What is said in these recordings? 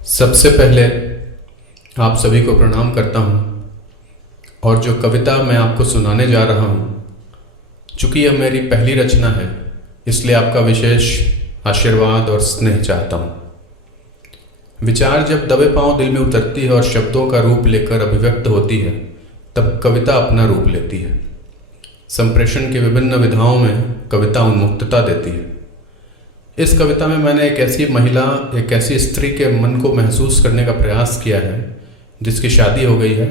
सबसे पहले आप सभी को प्रणाम करता हूँ और जो कविता मैं आपको सुनाने जा रहा हूँ, चूँकि यह मेरी पहली रचना है, इसलिए आपका विशेष आशीर्वाद और स्नेह चाहता हूँ। विचार जब दबे पांव दिल में उतरती है और शब्दों का रूप लेकर अभिव्यक्त होती है, तब कविता अपना रूप लेती है। संप्रेषण की विभिन्न विधाओं में कविता उन्मुक्तता देती है। इस कविता में मैंने एक ऐसी महिला, एक ऐसी स्त्री के मन को महसूस करने का प्रयास किया है जिसकी शादी हो गई है।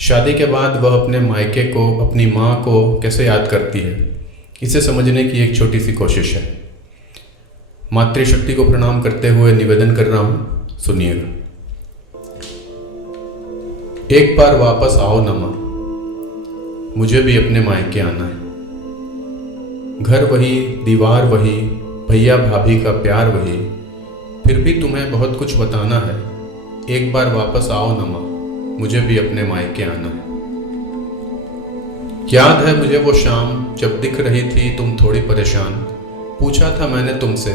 शादी के बाद वह अपने मायके को, अपनी माँ को कैसे याद करती है, इसे समझने की एक छोटी सी कोशिश है। मातृशक्ति को प्रणाम करते हुए निवेदन कर रहा हूँ, सुनिएगा। एक बार वापस आओ ना माँ, मुझे भी अपने मायके आना है। घर वही, दीवार वही, भैया भाभी का प्यार वही, फिर भी तुम्हें बहुत कुछ बताना है। एक बार वापस आओ ना माँ, मुझे भी अपने मायके आना है। याद है मुझे वो शाम जब दिख रही थी तुम थोड़ी परेशान। पूछा था मैंने तुमसे,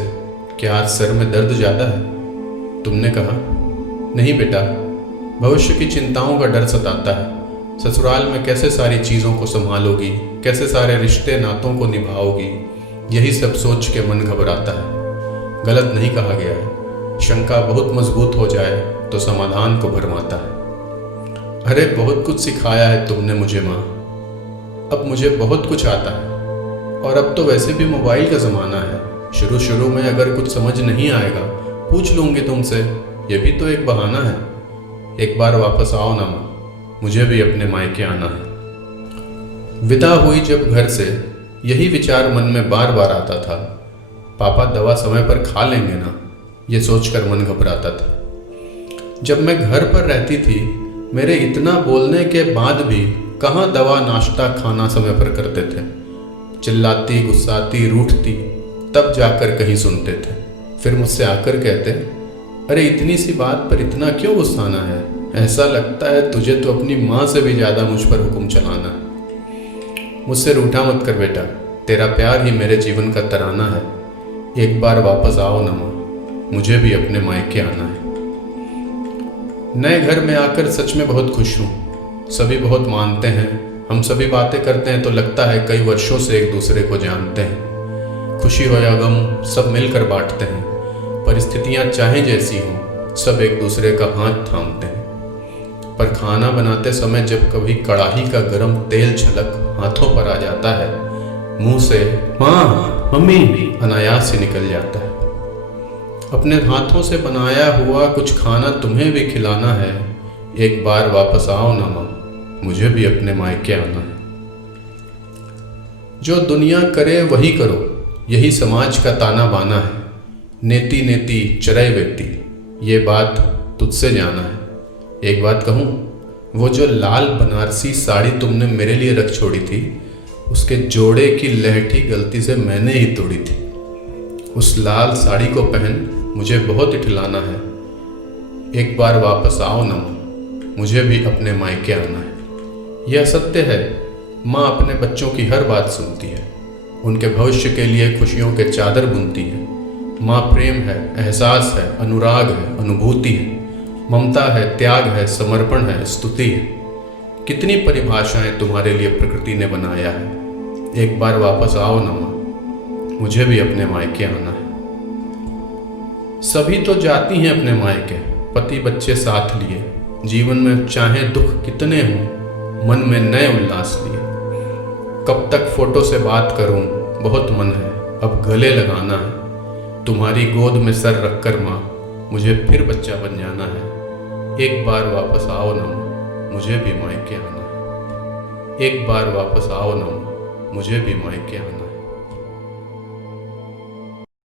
क्या आज सर में दर्द ज़्यादा है? तुमने कहा, नहीं बेटा, भविष्य की चिंताओं का डर सताता है। ससुराल में कैसे सारी चीज़ों को संभालोगी, कैसे सारे रिश्ते नातों को निभाओगी, यही सब सोच के मन घबराता है। गलत नहीं कहा गया है, शंका बहुत मजबूत हो जाए तो समाधान को भरमाता है। अरे बहुत कुछ सिखाया है तुमने मुझे माँ, अब मुझे बहुत कुछ आता है। और अब तो वैसे भी मोबाइल का ज़माना है, शुरू शुरू में अगर कुछ समझ नहीं आएगा पूछ लूँगी तुमसे, ये भी तो एक बहाना है। एक बार वापस आओ ना माँ, मुझे भी अपने मायके आना है। विदा हुई जब घर से, यही विचार मन में बार बार आता था। पापा दवा समय पर खा लेंगे ना, ये सोचकर मन घबराता था। जब मैं घर पर रहती थी, मेरे इतना बोलने के बाद भी कहाँ दवा नाश्ता खाना समय पर करते थे। चिल्लाती, गुस्साती, रूठती, तब जाकर कहीं सुनते थे। फिर मुझसे आकर कहते, अरे इतनी सी बात पर इतना क्यों गुस्साना है? ऐसा लगता है तुझे तो अपनी माँ से भी ज़्यादा मुझ पर हुक्म चलाना है। मुझसे रूठा मत कर बेटा, तेरा प्यार ही मेरे जीवन का तराना है। एक बार वापस आओ ना माँ, मुझे भी अपने मायके आना है। नए घर में आकर सच में बहुत खुश हूँ। सभी बहुत मानते हैं, हम सभी बातें करते हैं तो लगता है कई वर्षों से एक दूसरे को जानते हैं। खुशी हो या गम सब मिलकर बांटते हैं। परिस्थितियाँ चाहे जैसी हों, सब एक दूसरे का हाथ थामते हैं। पर खाना बनाते समय जब कभी कढ़ाई का गरम तेल झलक हाथों पर आ जाता है, मुंह से माँ, मम्मी अनायास से निकल जाता है। अपने हाथों से बनाया हुआ कुछ खाना तुम्हें भी खिलाना है। एक बार वापस आओ ना माँ, मुझे भी अपने मायके आना है। जो दुनिया करे वही करो, यही समाज का ताना बाना है। नेति नेति चरय व्यक्ति, ये बात तुझसे जाना है। एक बात कहूँ, वो जो लाल बनारसी साड़ी तुमने मेरे लिए रख छोड़ी थी, उसके जोड़े की लहठी गलती से मैंने ही तोड़ी थी। उस लाल साड़ी को पहन मुझे बहुत इठलाना है। एक बार वापस आओ ना माँ, मुझे भी अपने मायके आना है। यह सत्य है, माँ अपने बच्चों की हर बात सुनती है, उनके भविष्य के लिए खुशियों के चादर बुनती है। माँ प्रेम है, एहसास है, अनुराग है, अनुभूति है, ममता है, त्याग है, समर्पण है, स्तुति है। कितनी परिभाषाएं तुम्हारे लिए प्रकृति ने बनाया है। एक बार वापस आओ ना माँ, मुझे भी अपने मायके आना है। सभी तो जाती हैं अपने मायके, पति बच्चे साथ लिए। जीवन में चाहे दुख कितने हों, मन में नए उल्लास लिए। कब तक फोटो से बात करूं, बहुत मन है, अब गले लगाना है। तुम्हारी गोद में सर रखकर माँ, मुझे फिर बच्चा बन जाना है। एक बार वापस आओ ना माँ, मुझे भी मायके आना है। एक बार वापस आओ ना माँ, मुझे भी मायके आना है।